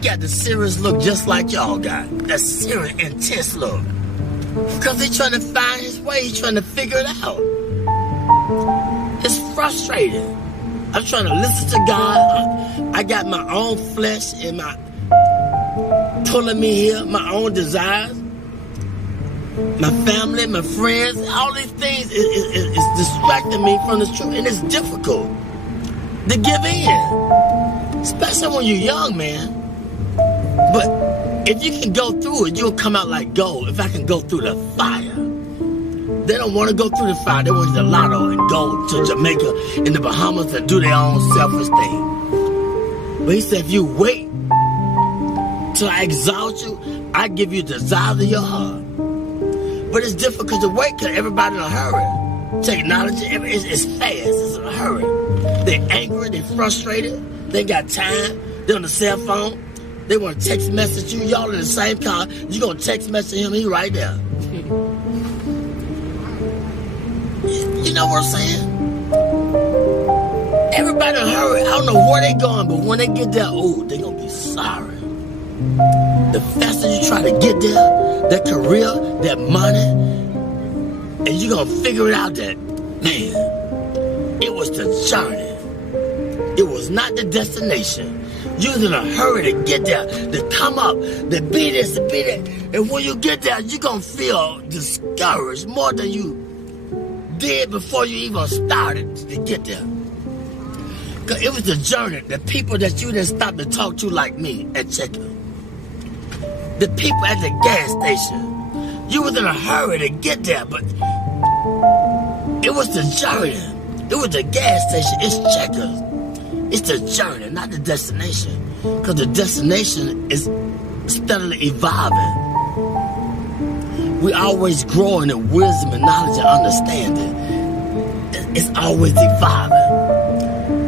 got the serious look just like y'all got. That serious, intense look. Because he's trying to find his way. He's trying to figure it out. It's frustrating. I'm trying to listen to God. I got my own flesh and my pulling me here, my own desires, my family, my friends, all these things is distracting me from the truth, and it's difficult to give in, especially when you're young, man. But if you can go through it, you'll come out like gold. If I can go through the fire. They don't want to go through the fire. They want the lotto and go to Jamaica in the Bahamas and do their own selfish thing. But he said, if you wait till I exalt you, I give you the desires of your heart. But it's difficult to wait because everybody in a hurry. Technology, it's fast. It's in a hurry. They're angry. They're frustrated. They ain't got time. They're on the cell phone. They want to text message you. Y'all in the same car. You going to text message him. He right there. You know what I'm saying? Everybody in a hurry. I don't know where they going, but when they get there, oh, they going to be sorry. The faster you try to get there, that career, that money, and you're going to figure it out that, man, it was the journey. It was not the destination. You was in a hurry to get there, to come up, to be this, to be that. And when you get there, you're going to feel discouraged more than you did before you even started to get there. Because it was the journey, the people that you didn't stop to talk to like me at checkout. The people at the gas station. You was in a hurry to get there, but it was the journey. It was the gas station. It's checkers. It's the journey, not the destination. Because the destination is steadily evolving. We always growing in wisdom and knowledge and understanding. It's always evolving.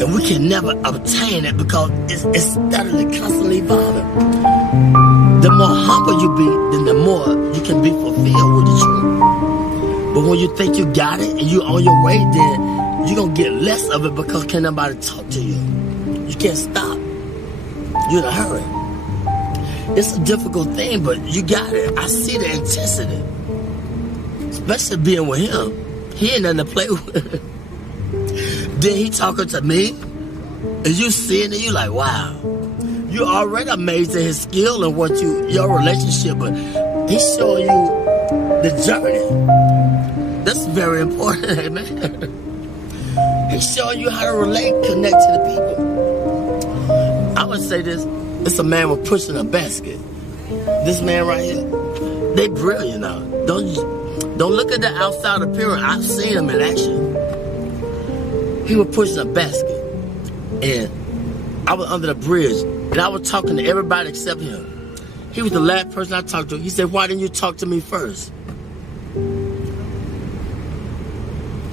And we can never obtain it because it's steadily, constantly evolving. The more humble you be, then the more you can be fulfilled with the truth. But when you think you got it and you're on your way, then you're going to get less of it because can't nobody talk to you. You can't stop. You're in a hurry. It's a difficult thing, but you got it. I see the intensity. Especially being with him. He ain't nothing to play with. Then he talking to me, and you seeing it, you like, wow. You already amazed at his skill and what your relationship, but he's showing you the journey. That's very important, man. He's showing you how to relate, connect to the people. I would say this. It's a man with pushing a basket. This man right here, they brilliant now. Don't look at the outside appearance. I've seen him in action. He was pushing a basket, and I was under the bridge, and I was talking to everybody except him. He was the last person I talked to. He said, "Why didn't you talk to me first?"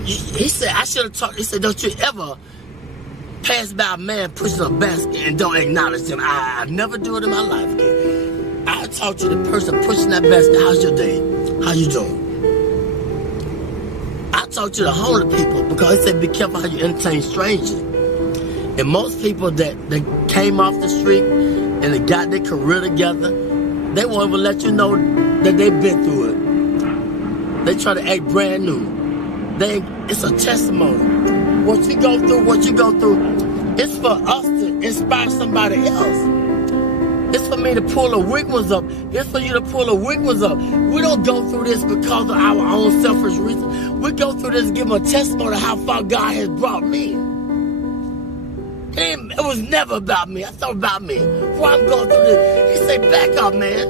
He said, "I should have talked." He said, "Don't you ever pass by a man pushing a basket and don't acknowledge him." I never do it in my life. Okay? I talk to the person pushing that basket. How's your day? How you doing? I talk to the homeless people because they said be careful how you entertain strangers. And most people that came off the street and they got their career together, they won't even let you know that they've been through it. They try to act brand new. It's a testimony. What you go through, it's for us to inspire somebody else. It's for me to pull the weak ones up. It's for you to pull the weak ones up. We don't go through this because of our own selfish reasons. We go through this to give them a testimony of how far God has brought me. It was never about me. I thought about me. Why I'm going through this. He said, back up, man.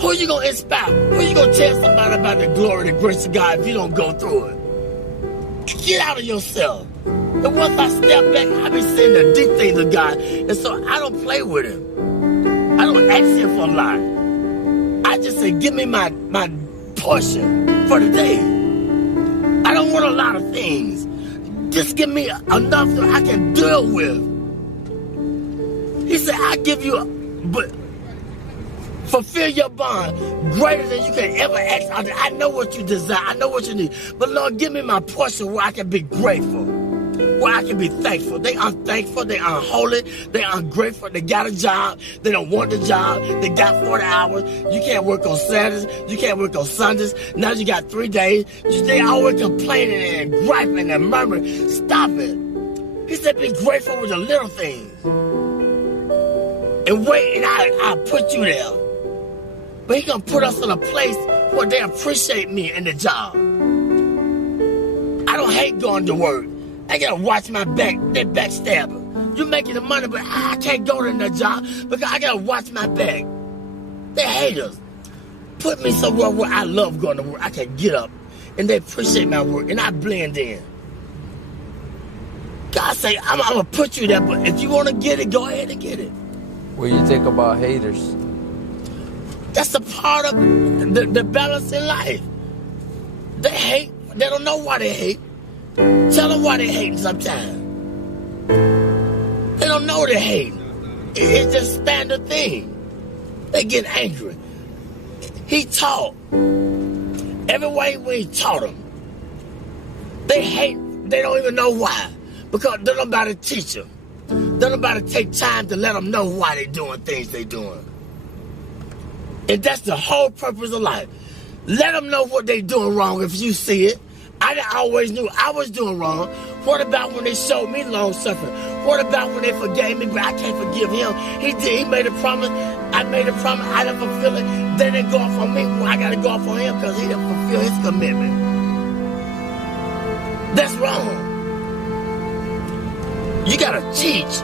Who you going to inspire? Who you going to tell somebody about the glory and the grace of God if you don't go through it? Get out of yourself. And once I step back, I be seeing the deep things of God. And so I don't play with him. I don't ask him for a lot. I just say, give me my portion for the day. I don't want a lot of things. Just give me enough that I can deal with. He said, I give you, but fulfill your bond greater than you can ever ask. I know what you desire. I know what you need. But Lord, give me my portion where I can be grateful. Where where I can be thankful. They unthankful, they unholy, they ungrateful. They got a job, they don't want the job, they got 40 hours. You can't work on Saturdays, you can't work on Sundays. Now you got 3 days. They always complaining and griping and murmuring. Stop it. He said be grateful with the little things. And wait, and I'll put you there. But He's going to put us in a place where they appreciate me in the job. I don't hate going to work. I got to watch my back. They backstabber. You're making the money, but I can't go to that job because I got to watch my back. They hate us. Put me somewhere where I love going to work. I can get up and they appreciate my work and I blend in. God say, I'm going to put you there, but if you want to get it, go ahead and get it. What do you think about haters? That's a part of the balance in life. They hate. They don't know why they hate. Tell them why they hate sometimes. They don't know they hate. It's just standard thing. They get angry. He taught. Every way when He taught them. They hate. They don't even know why. Because they don't nobody teach them. They don't nobody take time to let them know why they're doing things they're doing. And that's the whole purpose of life. Let them know what they're doing wrong if you see it. I always knew I was doing wrong. What about when they showed me long suffering? What about when they forgave me, but I can't forgive him? He did. He made a promise. I made a promise. I didn't fulfill it. They didn't go off on me. Well, I got to go off on him because he didn't fulfill his commitment. That's wrong. You got to teach.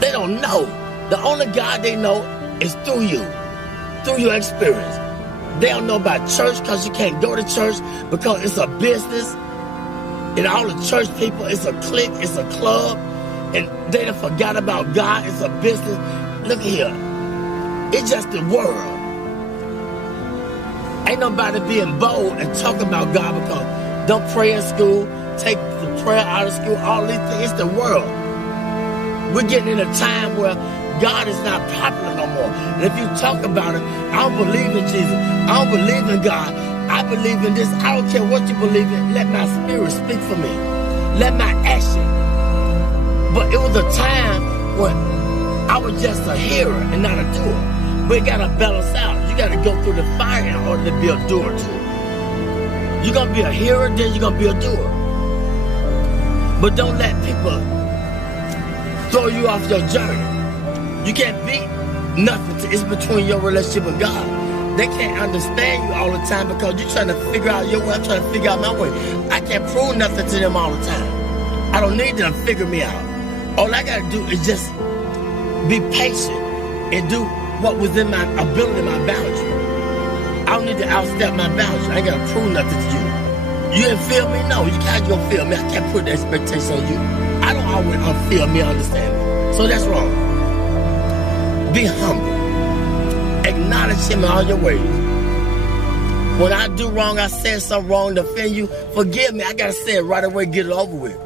They don't know. The only God they know is through you, through your experience. They don't know about church because you can't go to church because it's a business. And all the church people, it's a clique, it's a club. And they done forgot about God, it's a business. Look here. It's just the world. Ain't nobody being bold and talking about God because don't pray in school, take the prayer out of school, all these things. It's the world. We're getting in a time where God is not popular no more. And if you talk about it, I don't believe in Jesus. I don't believe in God. I believe in this. I don't care what you believe in. Let my spirit speak for me. Let my action. But it was a time when I was just a hearer and not a doer. But you got to balance out. You got to go through the fire in order to be a doer too. You're going to be a hearer, then you're going to be a doer. But don't let people throw you off your journey. You can't beat nothing. It's between your relationship with God. They can't understand you all the time because you're trying to figure out your way. I'm trying to figure out my way. I can't prove nothing to them all the time. I don't need them to figure me out. All I got to do is just be patient and do what was in my ability, my boundary. I don't need to outstep my boundary. I ain't got to prove nothing to you. You didn't feel me? No, you can't go feel me. I can't put the expectation on you. I don't always feel me, understand me. So that's wrong. Be humble. Acknowledge him in all your ways. When I do wrong, I said something wrong to offend you, forgive me. I got to say it right away, get it over with.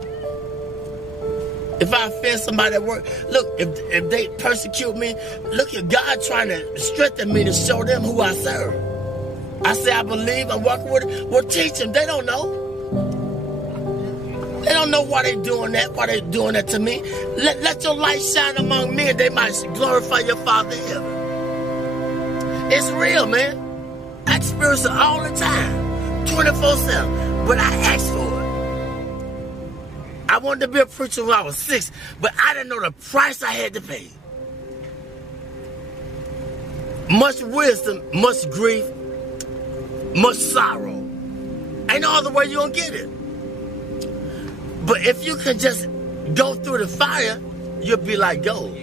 If I offend somebody at work, look, if they persecute me, look at God trying to strengthen me to show them who I serve. I say I believe, I'm working with it. Well, teach them. They don't know. They don't know why they're doing that, to me. Let your light shine among men. They might glorify your Father in heaven. It's real, man. I experience it all the time, 24/7. But I asked for it. I wanted to be a preacher when I was 6, but I didn't know the price I had to pay. Much wisdom, much grief, much sorrow. Ain't no other way you're going to get it. But if you can just go through the fire, you'll be like gold.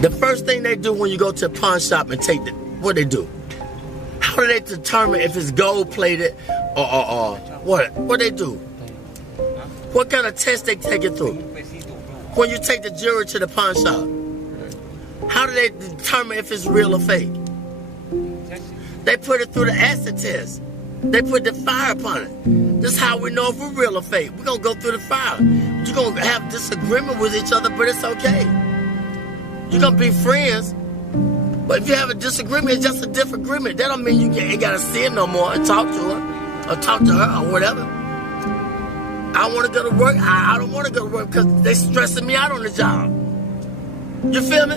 The first thing they do when you go to a pawn shop and take what they do? How do they determine if it's gold plated or what? What they do? What kind of test they take it through? When you take the jewelry to the pawn shop, how do they determine if it's real or fake? They put it through the acid test. They put the fire upon it. This is how we know if we're real or fake. We're going to go through the fire. You're going to have disagreement with each other, but it's okay. You're going to be friends, But if you have a disagreement, it's just a different agreement. That don't mean you ain't got to see him no more and talk to her or talk to her or whatever. I want to go to work. I don't want to go to work because they stressing me out on the job. You feel me?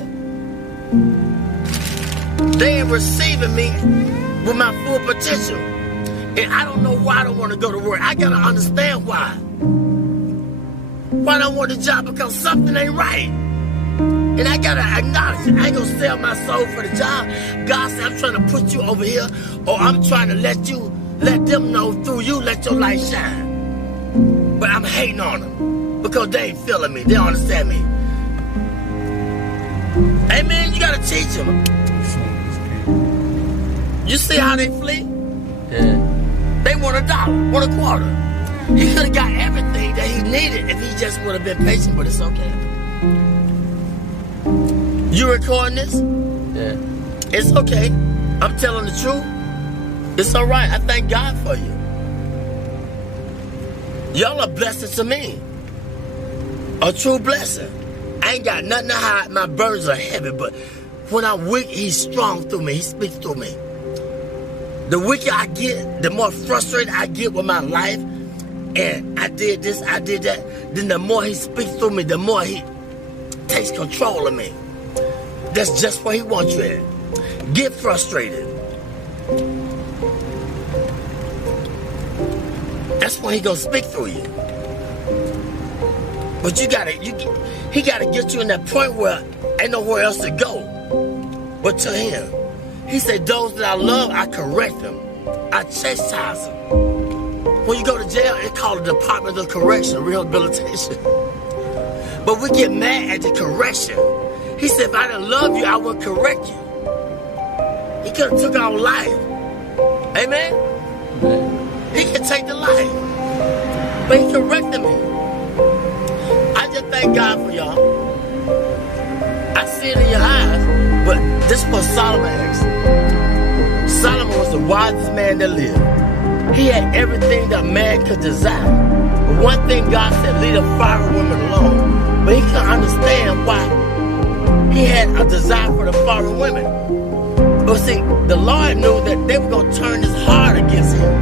They ain't receiving me with my full potential. And I don't know why I don't want to go to work. I got to understand why. Why I don't want the job? Because something ain't right. And I got to acknowledge it. I ain't going to sell my soul for the job. God said, I'm trying to put you over here, or I'm trying to let them know through you, let your light shine. But I'm hating on them because they ain't feeling me. They don't understand me. Amen. You got to teach them. You see how they flee? Yeah. They want $1, want a quarter. He could have got everything that he needed if he just would have been patient, but it's okay. You recording this? Yeah. It's okay. I'm telling the truth. It's all right. I thank God for you. Y'all are blessings to me. A true blessing. I ain't got nothing to hide. My burdens are heavy, but when I'm weak, he's strong through me. He speaks through me. The weaker I get, the more frustrated I get with my life, and I did this, I did that, then the more he speaks through me, the more he takes control of me. That's just where he wants you at. Get frustrated. That's when he gonna speak through you. But he gotta get you in that point where ain't nowhere else to go but to him. He said, those that I love, I correct them. I chastise them. When you go to jail, it's called the Department of Correction, Rehabilitation. But we get mad at the correction. He said, if I didn't love you, I would correct you. He could have took our life. Amen? He can take the life. But he corrected me. I just thank God for y'all. I see it in your eyes. But this is what Solomon asked. Solomon was the wisest man that lived. He had everything that man could desire. But one thing God said, leave the foreign women alone. But he couldn't understand why he had a desire for the foreign women. But see, the Lord knew that they were going to turn his heart against him.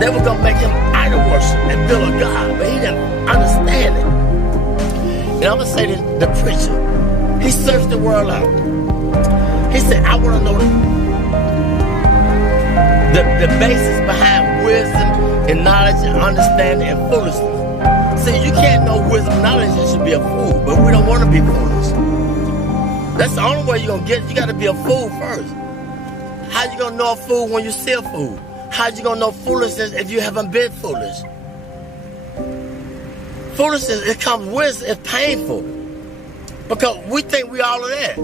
They were going to make him idol worship and build a God. But he didn't understand it. And I'm going to say this, the preacher, he searched the world out. He said, I want to know the basis behind wisdom and knowledge and understanding and foolishness. See, you can't know wisdom and knowledge, you should be a fool. But we don't want to be foolish. That's the only way you're going to get it. You got to be a fool first. How you going to know a fool when you see a fool? How you going to know foolishness if you haven't been foolish? Foolishness, it comes with, it's painful. Because we think we all of that.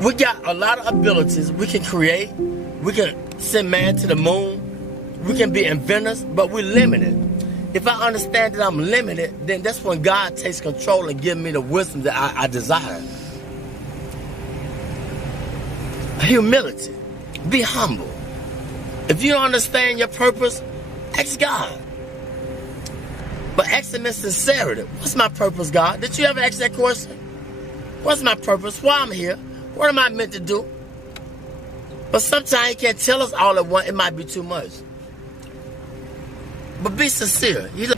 We got a lot of abilities. We can create. We can send man to the moon. We can be inventors, but we're limited. If I understand that I'm limited, then that's when God takes control and gives me the wisdom that I desire. Humility. Be humble. If you don't understand your purpose, ask God. But ask him in sincerity. What's my purpose, God? Did you ever ask that question? What's my purpose? Why I'm here? What am I meant to do? But sometimes he can't tell us all at once. It might be too much. But be sincere. He's like,